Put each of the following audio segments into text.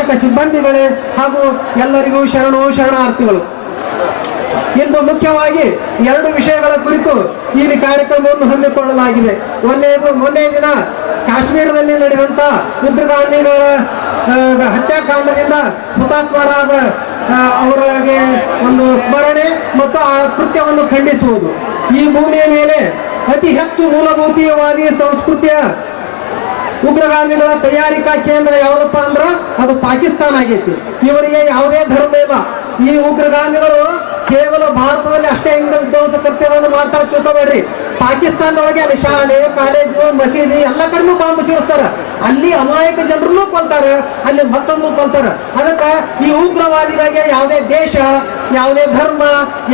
ಸಿಬ್ಬಂದಿಗಳೇ ಹಾಗೂ ಎಲ್ಲರಿಗೂ ಶರಣು ಶರಣಾರ್ಥಿಗಳು. ಇಂದು ಮುಖ್ಯವಾಗಿ ಎರಡು ವಿಷಯಗಳ ಕುರಿತು ಇಲ್ಲಿ ಕಾರ್ಯಕ್ರಮವನ್ನು ಹಮ್ಮಿಕೊಳ್ಳಲಾಗಿದೆ. ಒಂದೇದು, ಮೊನ್ನೆ ದಿನ ಕಾಶ್ಮೀರದಲ್ಲಿ ನಡೆದಂತ ಉಗ್ರಗಾಮಿಗಳ ಹತ್ಯಾಕಾಂಡದಿಂದ ಹುತಾತ್ಮರಾದ ಅವರಿಗೆ ಒಂದು ಸ್ಮರಣೆ ಮತ್ತು ಆ ಕೃತ್ಯವನ್ನು ಖಂಡಿಸುವುದು. ಈ ಭೂಮಿಯ ಮೇಲೆ ಅತಿ ಹೆಚ್ಚು ಮೂಲಭೂತವಾದಿ ಸಂಸ್ಕೃತಿಯ ಉಗ್ರಗಾಮಿಗಳ ತಯಾರಿಕಾ ಕೇಂದ್ರ ಯಾವುದಪ್ಪ ಅಂದ್ರ ಅದು ಪಾಕಿಸ್ತಾನ ಆಗೈತಿ. ಇವರಿಗೆ ಯಾವುದೇ ಧರ್ಮ ಇಲ್ಲ. ಈ ಉಗ್ರಗಾಮಿಗಳು ಕೇವಲ ಭಾರತದಲ್ಲಿ ಅಷ್ಟೇ ಹಿಂಗ ವಿಧ್ವಂಸ ಕೃತ್ಯಗಳನ್ನು ಮಾಡ್ತಾರೆ ತಿಳ್ಕೊಬೇಡ್ರಿ. ಪಾಕಿಸ್ತಾನದೊಳಗೆ ಅಲ್ಲಿ ಶಾಲೆ ಕಾಲೇಜು, ಮಸೀದಿ ಎಲ್ಲ ಕಡೆನೂ ಬಾಂಬ್ ಸಿಡಿಸ್ತಾರ ಅಲ್ಲಿ ಅಮಾಯಕ ಜನರನ್ನು ಕೊಲ್ತಾರ, ಅಲ್ಲಿ ಮಕ್ಕಳನ್ನು ಕೊಲ್ತಾರ. ಅದಕ್ಕೆ ಈ ಉಗ್ರವಾದಿಗಳಿಗೆ ಯಾವುದೇ ದೇಶ, ಯಾವುದೇ ಧರ್ಮ,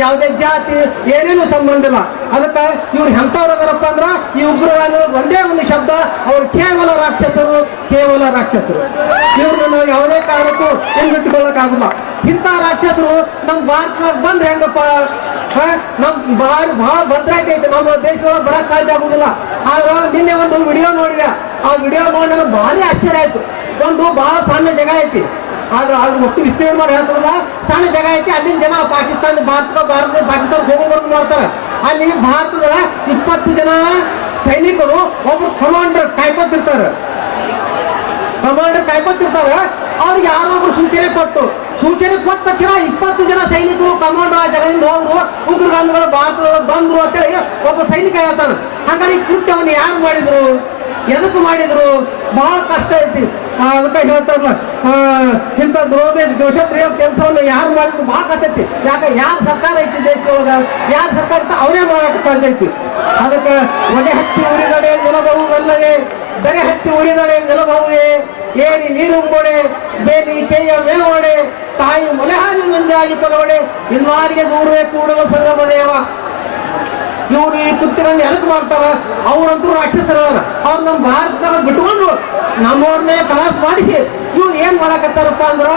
ಯಾವುದೇ ಜಾತಿ ಏನೇನು ಸಂಬಂಧ ಇಲ್ಲ. ಅದಕ್ಕೆ ಇವ್ರು ಎಂಥವ್ರು ಅದಾರಪ್ಪ ಅಂದ್ರ, ಈ ಉಗ್ರಗಾಮಿಗಳು ಒಂದೇ ಒಂದು ಶಬ್ದ, ಅವ್ರು ಕೇವಲ ರಾಕ್ಷಸರು ಕೇವಲ ರಾಕ್ಷಸರು. ಇವ್ರನ್ನ ನಾವು ಯಾವುದೇ ಕಾರಣಕ್ಕೂ ಹಿಂಗಿಟ್ಟುಕೊಳ್ಳಕ್ಕಾಗಲ್ಲ ಇಂಥ ರಾಕ್ಷಸರು ನಮ್ಮ ಭಾರತದಾಗ ಬಂದ್ರೆ ಹೆಂಗಪ್ಪ? ನಮ್ ಭಾಳ ಭಾಳ ಭದ್ರ ಐತೆ. ನಮ್ಮ ದೇಶದೊಳಗೆ ಬರಕ್ ಸಾಧ್ಯ ಆಗುದಿಲ್ಲ. ಆದ್ರೆ ನಿನ್ನೆ ಒಂದು ವಿಡಿಯೋ ನೋಡಿದೆ. ಆ ವಿಡಿಯೋ ನೋಡಿ ನನಗೆ ಭಾರಿ ಆಶ್ಚರ್ಯ ಆಯ್ತು. ಒಂದು ಬಹಳ ಸಣ್ಣ ಜಾಗ ಐತಿ. ಆದ್ರೆ ಅದು ಒಟ್ಟು ವಿಸ್ತೀರ್ಣ ಮಾಡಿ ಹೇಳ್ತದ ಸಣ್ಣ ಜಾಗ ಐತಿ. ಅಲ್ಲಿನ ಜನ ಪಾಕಿಸ್ತಾನ, ಭಾರತ ಭಾರತ ಪಾಕಿಸ್ತಾನ ಹೋಗೋದು ಮಾಡ್ತಾರೆ ಅಲ್ಲಿ ಭಾರತದ ಇಪ್ಪತ್ತು ಜನ ಸೈನಿಕರು ಒಬ್ರು ಕಮಾಂಡರ್ ಕಾಯ್ಕೊತಿರ್ತಾರೆ ಕಮಾಂಡರ್ ಕಾಯ್ಕೊತಿರ್ತಾರೆ ಅವ್ರಿಗೆ ಯಾರೋ ಒಬ್ರು ಸೂಚನೆ ಕೊಟ್ಟು ಸೂಚನೆ ಕೊಟ್ಟ ತಕ್ಷಣ ಇಪ್ಪತ್ತು ಜನ ಸೈನಿಕರು ಕಮಾಂಡ್ ಜಗದಿಂದ ಜಾಗದಿಂದ ಹೋದ್ರು ಉಗ್ರಗಾಮಿಗಳು ಭಾರತದೊಳಗೆ ಬಂದ್ರು ಅಂತೇಳಿ ಒಬ್ಬ ಸೈನಿಕ ಹೇಳ್ತಾನೆ. ಹಾಗಾಗಿ ಕೃತ್ಯವನ್ನು ಯಾರು ಮಾಡಿದ್ರು? ಎದಕ್ಕೆ ಮಾಡಿದ್ರು? ಬಹಳ ಕಷ್ಟ ಐತಿ. ಅದಕ್ಕೆ ಹೇಳ್ತಾರಲ್ಲ ಇಂಥ ದ್ರೋಹ ದೋಷಪ್ರಿಯ ಕೆಲಸವನ್ನು ಯಾರು ಮಾಡಿದ್ರು? ಬಹಳ ಕಷ್ಟ ಐತಿ. ಯಾಕೆ? ಯಾರು ಸರ್ಕಾರ ಐತಿ ದೇಶದೊಳಗ? ಯಾರು ಸರ್ಕಾರ ಅವರೇ ಮಾಡಕ್ಕೆ ಸಾಧ್ಯ ಐತಿ. ಅದಕ್ಕೆ ಒಲೆ ಹತ್ತಿ ಉರಿದಡೆ ನಿಲಬಹುದಲ್ಲದೆ ಬೆರೆ ಹತ್ತಿ ಉರಿದಡೆ ನಿಲಬಹುದೇ ಏರಿ ನೀರುಂಬೊಡೆ ಬೇಲಿ ಕೇಯ ಮೇವೊಡೆ ಮಂಜಾಗಿ ಕೊಲವಡೆ ಇನ್ನಾರಿಗೆ ದೂರವೇ ಕೂಡಲ ಸಂಗಮ ದೇವ. ಇವರು ಈ ಕುತ್ತಿರನ್ನ ಎದಕ್ ಮಾಡ್ತಾರ? ಅವ್ರಂತೂ ರಾಕ್ಷಸರ ಅವ್ರು ನಮ್ಮ ಭಾರತದಾಗ ಬಿಟ್ಕೊಂಡು ನಮ್ಮವ್ರನ್ನೇ ಕಲಾಸ್ ಮಾಡಿಸಿ ಇವ್ರು ಏನ್ ಮಾಡಕತ್ತಾರಪ್ಪ ಅಂದ್ರ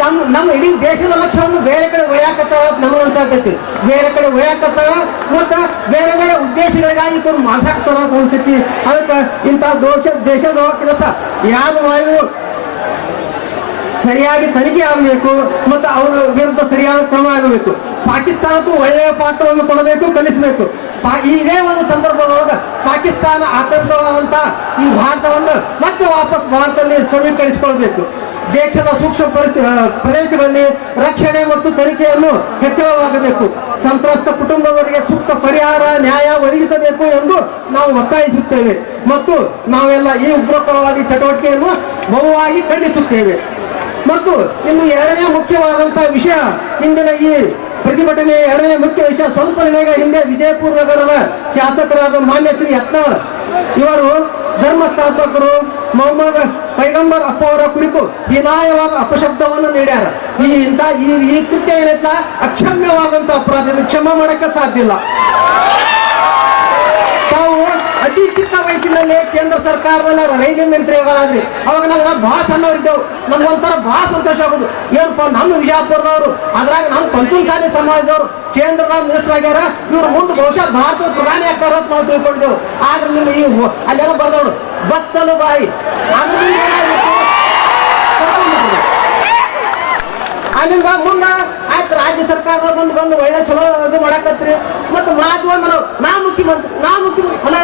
ತಮ್ಮ ನಮ್ಮ ಇಡೀ ದೇಶದ ಲಕ್ಷ್ಯವನ್ನು ಬೇರೆ ಕಡೆ ಒಯ್ಯಾಕತ್ತಾರ ನಮ್ಗೆ ಅನ್ಸಾಕತ್ತಿ. ಬೇರೆ ಕಡೆ ಒಯ್ಯಾಕತ್ತಾರ ಮತ್ತ ಬೇರೆ ಬೇರೆ ಉದ್ದೇಶಗಳಿಗಾಗಿ ಇವ್ರು ಮಾಡ್ಸಾಕ್ತಾರ ಅನ್ಸತಿ ಅದಕ್ಕೆ ಇಂಥ ದೋಷ ದೇಶದ ಕೆಲಸ. ಯಾರು ಮಾಡಿದ್ರು ಸರಿಯಾಗಿ ತನಿಖೆ ಆಗಬೇಕು ಮತ್ತು ಅವರ ವಿರುದ್ಧ ಸರಿಯಾದ ಕ್ರಮ ಆಗಬೇಕು. ಪಾಕಿಸ್ತಾನಕ್ಕೂ ಒಳ್ಳೆಯ ಪಾತ್ರವನ್ನು ಕೊಡಬೇಕು, ಕಲಿಸಬೇಕು. ಇದೇ ಒಂದು ಸಂದರ್ಭದೊಳಗೆ ಪಾಕಿಸ್ತಾನ ಆತಂಕವಾದಂಥ ಈ ಭಾರತವನ್ನು ಮತ್ತೆ ವಾಪಸ್ ಭಾರತದಲ್ಲಿ ಸಮೀಕರಿಸಿಕೊಳ್ಬೇಕು. ದೇಶದ ಸೂಕ್ಷ್ಮ ಪರಿಸ್ಥಿ ಪ್ರದೇಶಗಳಲ್ಲಿ ರಕ್ಷಣೆ ಮತ್ತು ತನಿಖೆಯನ್ನು ಹೆಚ್ಚಳವಾಗಬೇಕು. ಸಂತ್ರಸ್ತ ಕುಟುಂಬದವರಿಗೆ ಸೂಕ್ತ ಪರಿಹಾರ, ನ್ಯಾಯ ಒದಗಿಸಬೇಕು ಎಂದು ನಾವು ಒತ್ತಾಯಿಸುತ್ತೇವೆ. ಮತ್ತು ನಾವೆಲ್ಲ ಈ ಉಗ್ರಪರವಾಗಿ ಚಟುವಟಿಕೆಯನ್ನು ಬಹುವಾಗಿ ಖಂಡಿಸುತ್ತೇವೆ. ಮತ್ತು ಇನ್ನು ಎರಡನೇ ಮುಖ್ಯವಾದಂತಹ ವಿಷಯ ಇಂದಿನ ಈ ಪ್ರತಿಭಟನೆ, ಎರಡನೇ ಮುಖ್ಯ ವಿಷಯ ಸ್ವಲ್ಪ ದಿನಗಳ ಹಿಂದೆ ವಿಜಯಪುರ ನಗರದ ಶಾಸಕರಾದ ಮಾನ್ಯ ಶ್ರೀ ಯತ್ನಾಳ್ ಇವರು ಧರ್ಮ ಸ್ಥಾಪಕರು ಮೊಹಮ್ಮದ್ ಪೈಗಂಬರ್ ಅಪ್ಪ ಅವರ ಕುರಿತು ವಿನಾಯವಾದ ಅಪಶಬ್ದವನ್ನು ನೀಡ್ಯಾರ. ಈ ಇಂಥ ಈ ಕೃತ್ಯ ಏನೈತ ಅಕ್ಷಮ್ಯವಾದಂತಹ ಅಪರಾಧ, ಕ್ಷಮ ಮಾಡಕ್ಕೆ ಸಾಧ್ಯ ಇಲ್ಲ ತಾವು ಅತಿ ಚಿಕ್ಕ ವಯಸ್ಸಿನಲ್ಲಿ ಕೇಂದ್ರ ಸರ್ಕಾರದಲ್ಲ ರೈಲ್ವೆ ಮಂತ್ರಿಗಳಾಗ್ರಿ ಅವಾಗ ನಾವು ಭಾಳ ಸಣ್ಣವರಿದ್ದೆವು. ನಮ್ಗೆ ಒಂಥರ ಭಾಳ ಸಂತೋಷ ಆಗೋದು. ಏನಪ್ಪ, ನಮ್ಮ ವಿಜಯಪುರದವರು, ಅದ್ರಾಗ ನಮ್ಮ ಪಂಚಮಸಾಲಿ ಸಮಾಜದವರು, ಕೇಂದ್ರದ ಮಿನಿಸ್ಟರ್ ಆಗ್ಯಾರ, ಇವ್ರು ಮುಂದೆ ಬಹುಶಃ ಭಾರತದ ಪ್ರಧಾನಿ ಆಗ್ತಾರ ಅಂತ ನಾವು ತಿಳ್ಕೊಂಡಿದ್ದೆವು. ಆದ್ರೆ ನಿಮ್ಗೆ ಈ ಅಲ್ಲೆಲ್ಲ ಬರ್ದವಳು ಬಚ್ಚಲು ಬಾಯಿ. ಅಲ್ಲಿಂದ ಮುಂದ ಆಯ್ತು ರಾಜ್ಯ ಸರ್ಕಾರದಾಗ ಬಂದು ಬಂದು ಒಳ್ಳೆ ಚಲೋ ಇದು ಮಾಡಕತ್ರಿ ಮತ್ತು ಮಾತು ಒಂದು ನಾ ಮುಖ್ಯಮಂತ್ರಿ ನಾ ಮುಖ್ಯಮಂತ್ರಿ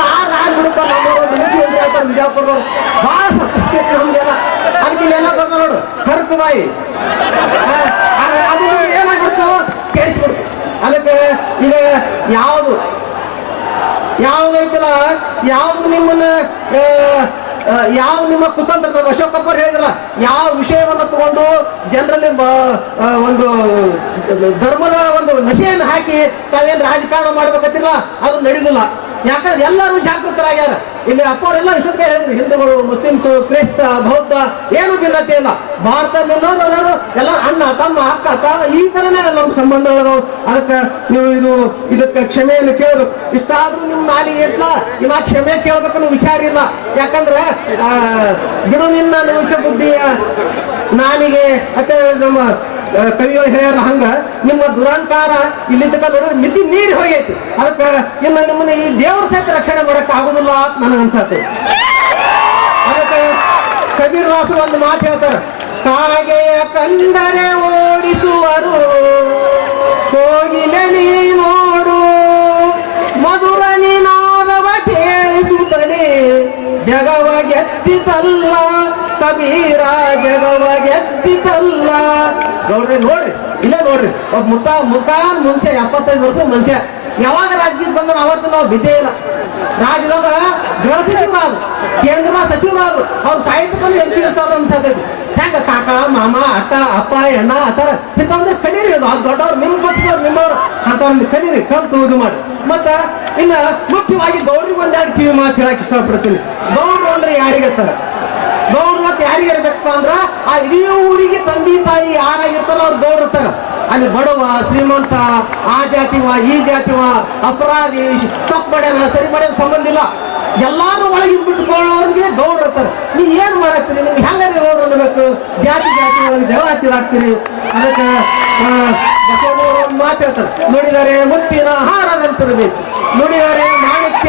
ಆ ರಾಜ್ ಬಿಡಪ್ಪ ನಮ್ಮವರು ಒಂದು ಮುಖ್ಯಮಂತ್ರಿ ಆಯ್ತಾರೆ ಭಾಳ ಸಂತೋಷ ನಮ್ಗೆಲ್ಲ. ಅದಕ್ಕೆ ಇಲ್ಲೆಲ್ಲ ನೋಡು ಕರ್ಕು ಬಾಯಿ ಅದು ಏನಾಗ್ಬಿಡ್ತು ಕೇಳಿಸ್ಬಿಡ್ತು ಅದಕ್ಕೆ ಈಗ ಯಾವುದು? ಯಾವುದೈತಲ್ಲ ಯಾವ್ದು ನಿಮ್ಮನ್ನ ಯಾವ ನಿಮ್ಮ ಕುತಂತ್ರ ಅಶೋಕ್ ಕಪೂರ್ ಹೇಳಿದ್ರಲ್ಲ, ಯಾವ ವಿಷಯವನ್ನ ತಗೊಂಡು ಜನರಲ್ಲಿ ಒಂದು ಧರ್ಮದ ಒಂದು ನಶೆಯನ್ನು ಹಾಕಿ ತಾವೇನು ರಾಜಕಾರಣ ಮಾಡ್ಬೇಕತ್ತಿಲ್ಲ ಅದು ನಡೆದಿಲ್ಲ ಯಾಕಂದ್ರೆ ಎಲ್ಲರೂ ಜಾಗೃತರಾಗ್ಯಾರ. ಇಲ್ಲಿ ಅಪ್ಪವರೆಲ್ಲ ಇಷ್ಟೊತ್ತಿಗೆ ಹೇಳಿದ್ರು, ಹಿಂದೂಗಳು, ಮುಸ್ಲಿಮ್ಸ್, ಕ್ರೈಸ್ತ, ಬೌದ್ಧ, ಏನು ಭಿನ್ನತೆ ಇಲ್ಲ. ಭಾರತದಲ್ಲಿ ಎಲ್ಲರೂ ಎಲ್ಲರೂ ಎಲ್ಲ ಅಣ್ಣ, ತಮ್ಮ, ಅಕ್ಕ ತಾವ ಈ ತರನೇ ನಮ್ಮ ಸಂಬಂಧಗಳು ಅದಕ್ಕೆ ನೀವು ಇದು, ಇದಕ್ಕೆ ಕ್ಷಮೆಯನ್ನು ಕೇಳಿದ್ರು ಇಷ್ಟಾದ್ರೂ ನಿಮ್ಮ ನಾಲಿಗೆ ಎತ್ಲ ಇನ್ನ ಕ್ಷಮೆ ಕೇಳ್ಬೇಕನ್ನೋ ವಿಚಾರ ಇಲ್ಲ. ಯಾಕಂದ್ರೆ ಬಿಡು ನಿನ್ನ ನೂಚ ಬುದ್ಧಿಯ ನಾಲಿಗೆ ಅಥವಾ ನಮ್ಮ ಕವಿಗಳು ಹೇಳ ಹಂಗ, ನಿಮ್ಮ ದುರಂಕಾರ ಇಲ್ಲಿ ತನಕ ನೋಡಿದ್ರೆ ಮಿತಿ ನೀರು ಹೋಗೈತಿ. ಅದಕ್ಕೆ ನಿಮ್ಮ ನಿಮ್ಮನ್ನ ಈ ದೇವ್ರ ಸಹಿತ ರಕ್ಷಣೆ ಮಾಡಕ್ ಆಗುದಿಲ್ಲ ಅಂತ ನನಗೆ ಅನ್ಸತ್ತೆ. ಅದಕ್ಕೆ ಕಬೀರ್ ದಾಸರು ಒಂದು ಮಾತು ಹೇಳ್ತಾರೆ, ಕಾಗೆಯ ಕಂಡರೆ ಓಡಿಸುವರು, ಕೋಗಿಲೆ ನೀ ನೋಡು, ಮಧುರ ನಿನಾದವ ಕೇಳಿಸುತ್ತಲೇ, ಜಗವ ಗೆದ್ದಿತಲ್ಲ ಕಬೀರ ಜಗವ ಗೆದ್ದಿತಲ್ಲ. ನೋಡ್ರಿ ನೋಡ್ರಿ, ಇಲ್ಲ ನೋಡ್ರಿ, ಒಬ್ಬ ಮುಖ ಮುಖ ಮನುಷ್ಯ, ಎಪ್ಪತ್ತೈದು ವರ್ಷ ಮನುಷ್ಯ. ಯಾವಾಗ ರಾಜಕೀಯ ಬಂದ್ರೆ ಅವತ್ತು ನಾವು ಬಿದ್ದೇ ಇಲ್ಲ. ರಾಜ್ಯದಾಗ ಗೃಹ ಸಚಿವರಾದ್ರು ಕೇಂದ್ರ ಸಚಿವರಾದ್ರು ಅವ್ರು ಸಾಹಿತ್ಯದಲ್ಲಿ ಎಂ ಪಿ ಇರ್ತಾರ ಅನ್ಸತೈತಿ. ಹೆಂಗ ಕಾಕ, ಮಾಮ, ಅಕ್ಕ, ಅಪ್ಪ, ಅಣ್ಣ ಆತರ ಇಂಥವಂದ್ರೆ ಕಡೀರಿ ಅದು ದೊಡ್ಡವ್ರು ನಿಮ್ ಪಕ್ಷದವ್ರು, ನಿಮ್ಮವ್ರು ಅಂತವ್ರನ್ನ ಕಡೀರಿ ಕಲ್ತು ಇದು ಮಾಡಿ. ಮತ್ತ ಇನ್ನ ಮುಖ್ಯವಾಗಿ ಗೌಡ್ರಿಗೆ ಒಂದೆರಡು ಕಿವಿ ಮಾತು ಹೇಳಕ್ ಇಷ್ಟಪಡ್ತೀನಿ. ಗೌಡ್ರು ಅಂದ್ರೆ ಯಾರಿಗತ್ತಾರ ಗೌಡ್ರು ಅಂತ ಯಾರಿಗೆ ಇರ್ಬೇಕಪ್ಪ ಅಂದ್ರ ಆ ಇಡೀ ಊರಿಗೆ ತಂದೆ ತಾಯಿ ಯಾರಾಗಿರ್ತಾರ ಅವ್ರು ಇರ್ತಾರ. ಅಲ್ಲಿ ಬಡವ, ಶ್ರೀಮಂತ, ಆ ಜಾತಿವ ಈ ಜಾತಿವ ಅಪರಾಧಿ, ತಪ್ಪು ಮಾಡ್ಯಾನ ಸರಿ ಮಾಡ್ಯಾನ ಸಂಬಂಧ ಇಲ್ಲ. ಎಲ್ಲಾರು ಒಳಗಿದ್ ಬಿಟ್ಕೊಳ್ಳೋರ್ಗೆ ಗೌಡ್ರ ಇರ್ತಾರೆ. ನೀ ಏನ್ ಮಾಡಾಕ್ತೀರಿ? ನಿಮ್ಗೆ ಹೆಂಗಾರೆ ಗೌಡ್ರ ಅನ್ಬೇಕು ಜಾತಿ ಜಾತಿ ಒಳಗೆ ಜಗಳ ಹಾಕ್ತೀರಿ ಅದಕ್ಕೆ ಒಂದು ಮಾತು ಹೇಳ್ತಾರೆ. ನೋಡಿದರೆ ಮುತ್ತಿನ ಹಾರದಂತಿರಬೇಕು. ನುಡಿದರೆ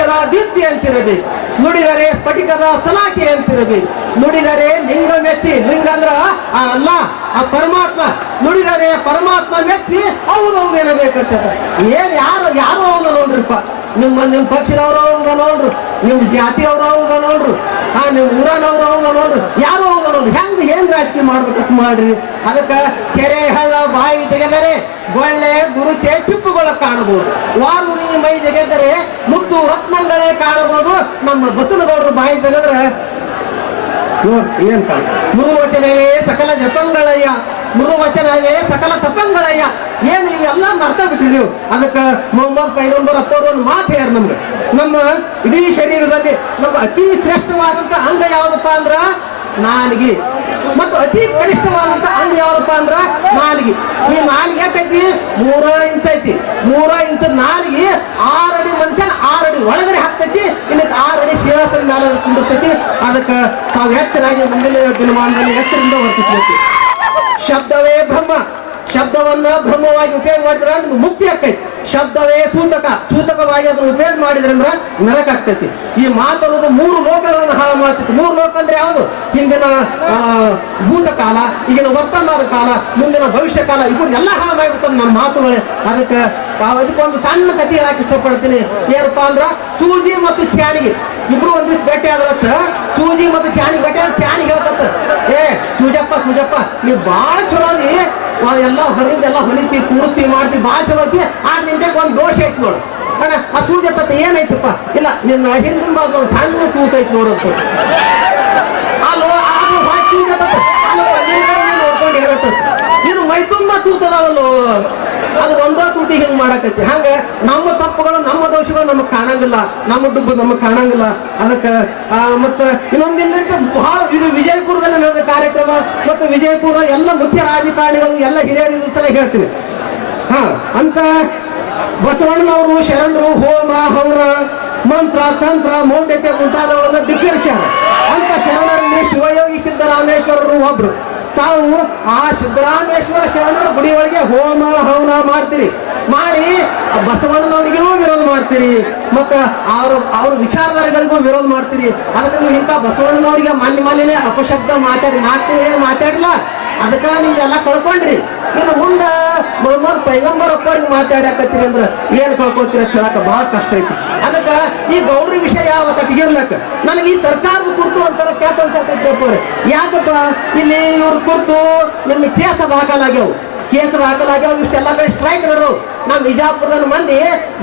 ಮಾಣಿಕ್ಯದ ದೀಪ್ತಿ ಅಂತಿರಬೇಕು. ನುಡಿದರೆ ಸ್ಫಟಿಕದ ಸಲಾಕೆ ಅಂತಿರಬೇಕು. ನುಡಿದರೆ ಲಿಂಗ ಮೆಚ್ಚಿ, ಲಿಂಗ ಅಂದ್ರ ಆ ಅಲ್ಲ, ಆ ಪರಮಾತ್ಮ. ನುಡಿದರೆ ಪರಮಾತ್ಮ ಮೆಚ್ಚಿ, ಹೌದೌದು ಏನಬೇಕಂತ ಏನ್ ಯಾರು ಯಾರು ಹೌದು ನೋಡ್ರಿಪ್ಪ. ನಿಮ್ಮ ನಿಮ್ಮ ಪಕ್ಷದವರು ಅವಂಗ ನೋಡ್ರು. ನಿಮ್ಮ ಜಾತಿಯವ್ರು ಹೌದ ನೋಡ್ರು. ಆ, ನಿಮ್ಮ ಊರನವ್ರು ಹೌದ ನೋಡ್ರು. ಯಾರು ಹೌದ ನೋಡ್ರಿ. ಹೆಂಗ್ ಏನ್ ರಾಜಕೀಯ ಮಾಡ್ಬೇಕಂತ ಮಾಡ್ರಿ? ಅದಕ್ಕ ಕೆರೆ, ಹಳ್ಳ ಬಾಯಿ ತೆಗೆದರೆ ಗೊಳ್ಳೆ ಗುರುಚೆ ಟಿಪ್ಪುಗಳ ಕಾಣಬಹುದು. ವಾರುನಿ ಮೈ ತೆಗೆದರೆ ಮುತ್ತು ರತ್ನಗಳೇ ಕಾಣಬಹುದು. ನಮ್ಮ ಬಸನಗೌಡರು ಬಾಯಿ ತೆಗೆದ್ರೆ ಏನ್ ಕಾಣ ಮೃದು ವಚನವೇ ಸಕಲ ಜಪಂಗಳಯ್ಯ ಮೃದು ವಚನವೇ ಸಕಲ ತಪಂಗಳಯ್ಯ. ಏನು ಇವೆಲ್ಲ ಮರ್ತ ಬಿಟ್ರಿ ಅದಕ್ಕೆ ಮೊಹಮ್ಮದ್ ಪೈಗಂಬರ್ ಅಪ್ಪವ್ರು ಒಂದು ಮಾತು ಯಾರು ನಮ್ಗೆ. ನಮ್ಮ ಇಡೀ ಶರೀರದಲ್ಲಿ ನಮ್ಗೆ ಅತಿ ಶ್ರೇಷ್ಠವಾದಂತ ಅಂಗ ಯಾವ್ದಪ್ಪ ಅಂದ್ರ ನಾಲಿಗೆ. ಮತ್ತು ಅತಿ ಕನಿಷ್ಠವಾದಂತ ಅಂಗ ಯಾವ್ದಪ್ಪ ಅಂದ್ರ ನಾಲಿಗೆ. ಈ ನಾಲಿಗೆ ಎಷ್ಟೈತಿ ಮೂರ ಇಂಚ್ ಐತಿ. ಮೂರ ಇಂಚ್ ನಾಲಿಗೆ ಆರಡಿ ಮನುಷ್ಯನ ಆರಡಿ ಒಳಗಡೆ ಹಾಕ್ತೈತಿ ಇನ್ನಕ್ಕೆ ಆರಡಿ ಸಿಂಹಾಸನ ಮೇಲೆ ಕುಂದಿರ್ತೈತಿ. ಅದಕ್ಕೆ ತಾವು ಹೆಚ್ಚರಾಗಿ ಮುಂದಿನ ದಿನಮಾನದಲ್ಲಿ ಹೆಚ್ಚರಿಂದ ವರ್ತಿಸಬೇಕು. ಶಬ್ದವೇ ಬ್ರಹ್ಮ. ಶಬ್ದವನ್ನ ಬ್ರಹ್ಮವಾಗಿ ಉಪಯೋಗ ಮಾಡಿದ್ರೆ ಮುಕ್ತಿ ಆಕೈತಿ ಶಬ್ದವೇ ಸೂತಕ. ಸೂತಕವಾಗಿ ಅದನ್ನು ಉಪಯೋಗ ಮಾಡಿದ್ರೆ ಅಂದ್ರೆ ಆಗ್ತೈತಿ ಈ ಅನ್ನೋದು ಮೂರು ಲೋಕಗಳನ್ನು ಹಾಳು ಮಾಡ್ತೈತಿ. ಮೂರು ಲೋಕ ಅಂದ್ರೆ ಯಾವುದು? ಹಿಂದಿನ ಭೂತಕಾಲ, ಈಗಿನ ವರ್ತಮಾನ ಕಾಲ, ಮುಂದಿನ ಭವಿಷ್ಯ ಕಾಲ ಇವನ್ನೆಲ್ಲ ಹಾಳು ಮಾಡಿಬಿಡ್ತಾನೆ ನಮ್ಮ ಮಾತುಗಳೇ. ಅದಕ್ಕೆ ಅದಕ್ಕೆ ಅದಕ್ಕೊಂದು ಸಣ್ಣ ಕಥೆ ಹೇಳಕ್ ಇಷ್ಟಪಡ್ತೀನಿ. ಏನಪ್ಪಾ ಅಂದ್ರ, ಸೂಜಿ ಮತ್ತು ಚಾಣಿಗೆ ಇಬ್ರು ಒಂದ್ ದಿವ್ಸ ಭೇಟಿ ಆದ್ರತ್ತ, ಸೂಜಿ ಮತ್ತು ಚಾಣಿಗೆ ಭೇಟಿ ಆದ್ರೆ ಚಾಣಿಗೆ ಹೇಳ್ತತ್ತ. ಏ, ಸೂಜಪ್ಪ ಸೂಜಪ್ಪ, ನೀವು ಬಹಳ ಚಲೋ ಎಲ್ಲ ಹೊರಗಿಂದ ಎಲ್ಲ ಹೊಲಿತಿ ಕೂಡಿಸಿ ಮಾಡ್ತಿ ಭಾಳ ಚಲೋ ಐತಿ. ಆಗ ನಿಂತೆ ಒಂದು ದೋಷ ಐತಿ ನೋಡು. ಅಣ್ಣ ಆ ಸೂಜಪ್ಪ ಏನೈತಪ್ಪ ಇಲ್ಲ, ನಿನ್ನ ಹಿಂದಿನ ಭಾಗ ಒಂದು ಸಣ್ಣ ತೂತ ಐತಿ ನೋಡಂತ ಅಲ್ಲೋ ನೋಡ್ಕೊಂಡು ಹೇಳತ್ತ. ಇದು ಮೈ ತುಂಬಾ ತೂತದವಲ್ಲೋ. ಅದು ಒಂದೋ ತೂತಿ ಹಿಂಗ್ ಮಾಡಕತ್ತಿ. ಹಂಗೆ ನಮ್ಮ ತಪ್ಪುಗಳು ನಮ್ಮ ನಮಗ್ ಕಾಣಂಗಿಲ್ಲ ನಮ್ಮ ಡುಬ್ಬು ನಮಗ್ ಕಾಣಂಗಿಲ್ಲ. ಅದಕ್ಕ ಮತ್ತ ಇನ್ನೊಂದಿಲ್ಲ ಬಹಳ ಇದು ವಿಜಯಪುರದಲ್ಲಿ ನಡೆದ ಕಾರ್ಯಕ್ರಮ ಮತ್ತು ವಿಜಯಪುರದ ಎಲ್ಲ ಮುಖ್ಯ ರಾಜಕಾರಣಿಗಳು, ಎಲ್ಲ ಹಿರಿಯರು ಸಲ ಹೇಳ್ತೀನಿ. ಹಾ, ಅಂತ ಬಸವಣ್ಣನವರು, ಶರಣರು, ಹೋಮ, ಹವನ, ಮಂತ್ರ, ತಂತ್ರ, ಮೌಢ್ಯತೆ ಮುಂತಾದವರನ್ನ ಧಿಕ್ಕರಿಸ್ಯಾರ ಅಂತ ಶರಣರಲ್ಲಿ ಶಿವಯೋಗಿ ಸಿದ್ದರಾಮೇಶ್ವರರು ಒಬ್ರು. ತಾವು ಆ ಸಿದ್ದರಾಮೇಶ್ವರ ಶರಣರ ಗುಡಿ ಒಳಗೆ ಹೋಮ, ಹವನ ಮಾಡ್ತೀರಿ. ಮಾಡಿ ಬಸವಣ್ಣನವರಿಗೂ ವಿರೋಧ ಮಾಡ್ತೀರಿ. ಮತ್ತ ಅವ್ರ ಅವ್ರ ವಿಚಾರಧಾರೆಗಳಿಗೂ ವಿರೋಧ ಮಾಡ್ತೀರಿ. ಅದಕ್ಕೆ ನೀವು ಇಂಥ ಬಸವಣ್ಣನವರಿಗೆ ಮಾನ್ಯ ಮಾನ್ಯನೇ ಅಪಶಬ್ದ ಮಾತಾಡಿ ನಾಲ್ಕು ಏನು ಮಾತಾಡಲ್ಲ ಅದಕ್ಕ ನಿಮ್ಗೆಲ್ಲ ಕಳ್ಕೊಂಡ್ರಿ. ಇನ್ನು ಮುಂದ ಮೊಹಮ್ಮದ್ ಪೈಗಂಬರ್ ಅಪ್ಪರಿಗೆ ಮಾತಾಡಕತ್ತೀರಿ ಅಂದ್ರ ಏನ್ ಕಳ್ಕೊತೀರ ಅಂತ ಬಹಳ ಕಷ್ಟ ಐತಿ. ಅದಕ್ಕ ಈ ಗೌರಿ ವಿಷಯ ಯಾವ ಕಟ್ಟಿಗಿರ್ಲಕ್ಕ ನನಗೆ ಈ ಸರ್ಕಾರದ ಕುರ್ತು ಒಂಥರ ಕೆಟ್ಟ ಅಂತ ಯಾಕಪ್ಪ? ಇಲ್ಲಿ ಇವ್ರ ಕುರ್ತು ನಿಮ್ಮ ಕೇಸ ದಾಖಲಾಗ್ಯಾವ. ಕೇಸ್ ದಾಖಲಾಗ್ಯಾವ ಇಷ್ಟೆಲ್ಲ ಕಡೆ ಸ್ಟ್ರೈಕ್ ನಡೆದವು ನಮ್ಮ ವಿಜಾಪುರದ ಮಂದಿ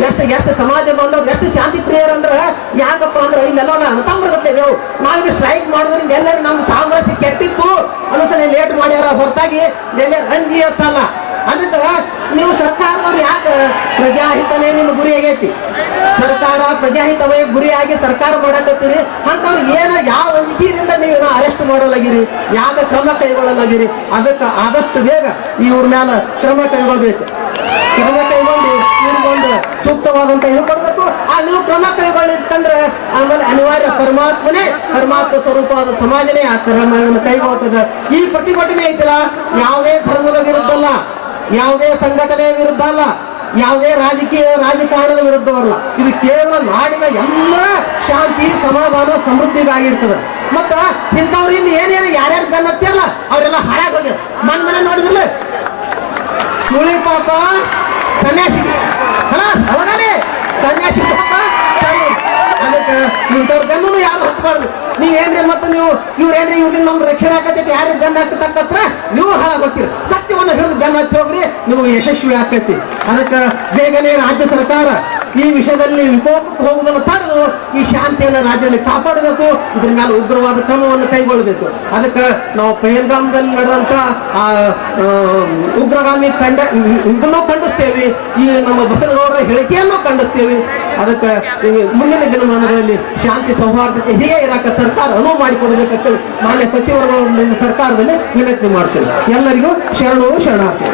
ಎಷ್ಟು ಎಷ್ಟು ಸಮಾಜ ಬಂದವ್ ಎಷ್ಟು ಶಾಂತಿ ಪ್ರಿಯರ್ ಅಂದ್ರ ಯಾಕಪ್ಪ ಅಂದ್ರೆ ಇಲ್ಲೆಲ್ಲ ಅಣತಂಬರ್ಗತ್ತಿದೆವು ನಾವು ಸ್ಟ್ರೈಕ್ ಮಾಡೋದ್ರಿಂದ ಎಲ್ಲರೂ ನಮ್ಮ ಸಾಮ್ರಾಜ್ಯ ಕೆಟ್ಟಿತ್ತು. ಅನುಸರಣೆ ಲೇಟ್ ಮಾಡ್ಯಾರ ಹೊರತಾಗಿ ಎಲ್ಲ ಅಂಜಿ ಅಂತಲ್ಲ ಅದಕ್ಕೆ ನೀವು ಸರ್ಕಾರದವ್ರು ಯಾಕೆ ಪ್ರಜಾಹಿತನೇ ನಿಮ್ಮ ಗುರಿ ಆಗೈತಿ? ಸರ್ಕಾರ ಪ್ರಜಾಹಿತವೇ ಗುರಿಯಾಗಿ ಸರ್ಕಾರ ಮಾಡಕತ್ತೀರಿ? ಅಂತವ್ರು ಏನ ಯಾವ ಅಂಜಿಕೆಯಿಂದ ನೀವು ಅರೆಸ್ಟ್ ಮಾಡಲಾಗಿರಿ? ಯಾವ ಕ್ರಮ ಕೈಗೊಳ್ಳಲಾಗಿರಿ? ಅದಕ್ಕೆ ಆದಷ್ಟು ಬೇಗ ಇವ್ರ ಮ್ಯಾಲ ಕ್ರಮ ಕೈಗೊಳ್ಬೇಕು. ಕ್ರಮ ಕೈಗೊಂಡು ಇವ್ರಿಗೊಂದು ಸೂಕ್ತವಾದಂತ ಇದು ಆ ನೀವು ಕ್ರಮ ಕೈಗೊಳ್ಳಿತ್ತಂದ್ರೆ ಆಮೇಲೆ ಅನಿವಾರ್ಯ ಪರಮಾತ್ಮನೇ ಪರಮಾತ್ಮ ಸ್ವರೂಪವಾದ ಸಮಾಜನೇ ಆ ಕ್ರಮವನ್ನು ಕೈಗೊಳ್ತದೆ. ಈ ಪ್ರತಿಭಟನೆ ಐತಿಲ್ಲ, ಯಾವುದೇ ಧರ್ಮದ ವಿರುದ್ಧ ಅಲ್ಲ ಯಾವುದೇ ಸಂಘಟನೆಯ ವಿರುದ್ಧ ಅಲ್ಲ, ಯಾವುದೇ ರಾಜಕೀಯ ರಾಜಕಾರಣದ ವಿರುದ್ಧವಲ್ಲ ಇದು ಕೇವಲ ನಾಡಿನ ಎಲ್ಲ ಶಾಂತಿ, ಸಮಾಧಾನ, ಸಮೃದ್ಧಿಗಾಗಿರ್ತದೆ. ಮತ್ತ ಇಂಥವ್ರಿಂದ ಇನ್ನು ಏನೇನು ಯಾರ್ಯಾರು ಬೆನ್ನತ್ತೆ ಅಲ್ಲ, ಅವರೆಲ್ಲ ಹಾಳಾಗೋಗ್ಯ ಮನ್ ಮನೆ ನೋಡಿದ್ರಲ್ಲ? ಸುಳಿ ಪಾಪ, ಸನ್ಯಾಸಿ, ಅಲ್ಲ ಅಳಗಾನೆ ಸನ್ಯಾಸಿ ಪಾಪ ಅದಕ್ಕೆ ಇಂಥವ್ರ ನೀವೇನ್ರಿ ಮತ್ತೆ ನೀವು ಇವ್ರೇನ್ರಿ ಇವ್ರಿಗೆ ನಮ್ ರಕ್ಷಣೆ ಆಕತೈತಿ ಯಾರಿಗೆ ಗನ್ ಹಾಕತಕ್ಕತ್ರ ನೀವು ಹಾಳಾಗೋತೀರಿ ಸತ್ಯವನ್ನು ಹಿಡಿದು ಬೆನ್ನ ಹತ್ತಿ ಹೋಗ್ರಿ, ನಿಮಗೆ ಯಶಸ್ವಿ ಆಕೈತಿ. ಅದಕ್ಕೆ ಬೇಗನೆ ರಾಜ್ಯ ಸರ್ಕಾರ ಈ ವಿಷಯದಲ್ಲಿ ವಿಕೋಪಕ್ಕೆ ಹೋಗುವುದನ್ನು ತಡೆದು ಈ ಶಾಂತಿಯನ್ನು ರಾಜ್ಯದಲ್ಲಿ ಕಾಪಾಡಬೇಕು. ಇದ್ರ ಮೇಲೆ ಉಗ್ರವಾದ ಕ್ರಮವನ್ನು ಕೈಗೊಳ್ಳಬೇಕು. ಅದಕ್ಕೆ ನಾವು ಪಹಲ್ಗಾಮದಲ್ಲಿ ನಡೆದಂತ ಆ ಉಗ್ರಗಾಮಿ ಕಂಡ ಇದನ್ನು ಖಂಡಿಸ್ತೇವೆ. ಈ ನಮ್ಮ ಬಸವನಗೌಡರ ಹೇಳಿಕೆಯನ್ನು ಖಂಡಿಸ್ತೇವೆ. ಅದಕ್ಕೆ ಮುಂದಿನ ದಿನಮಾನಗಳಲ್ಲಿ ಶಾಂತಿ, ಸೌಹಾರ್ದತೆ ಹೀಗೆ ಇರಾಕ ಸರ್ಕಾರ ಅನುವು ಮಾಡಿಕೊಡಬೇಕಂತ ಮಾನ್ಯ ಸಚಿವರುಗಳ ಸರ್ಕಾರದಲ್ಲಿ ವಿನಂತಿ ಮಾಡ್ತೇವೆ ಎಲ್ಲರಿಗೂ ಶರಣು ಶರಣಾರ್ಥಿ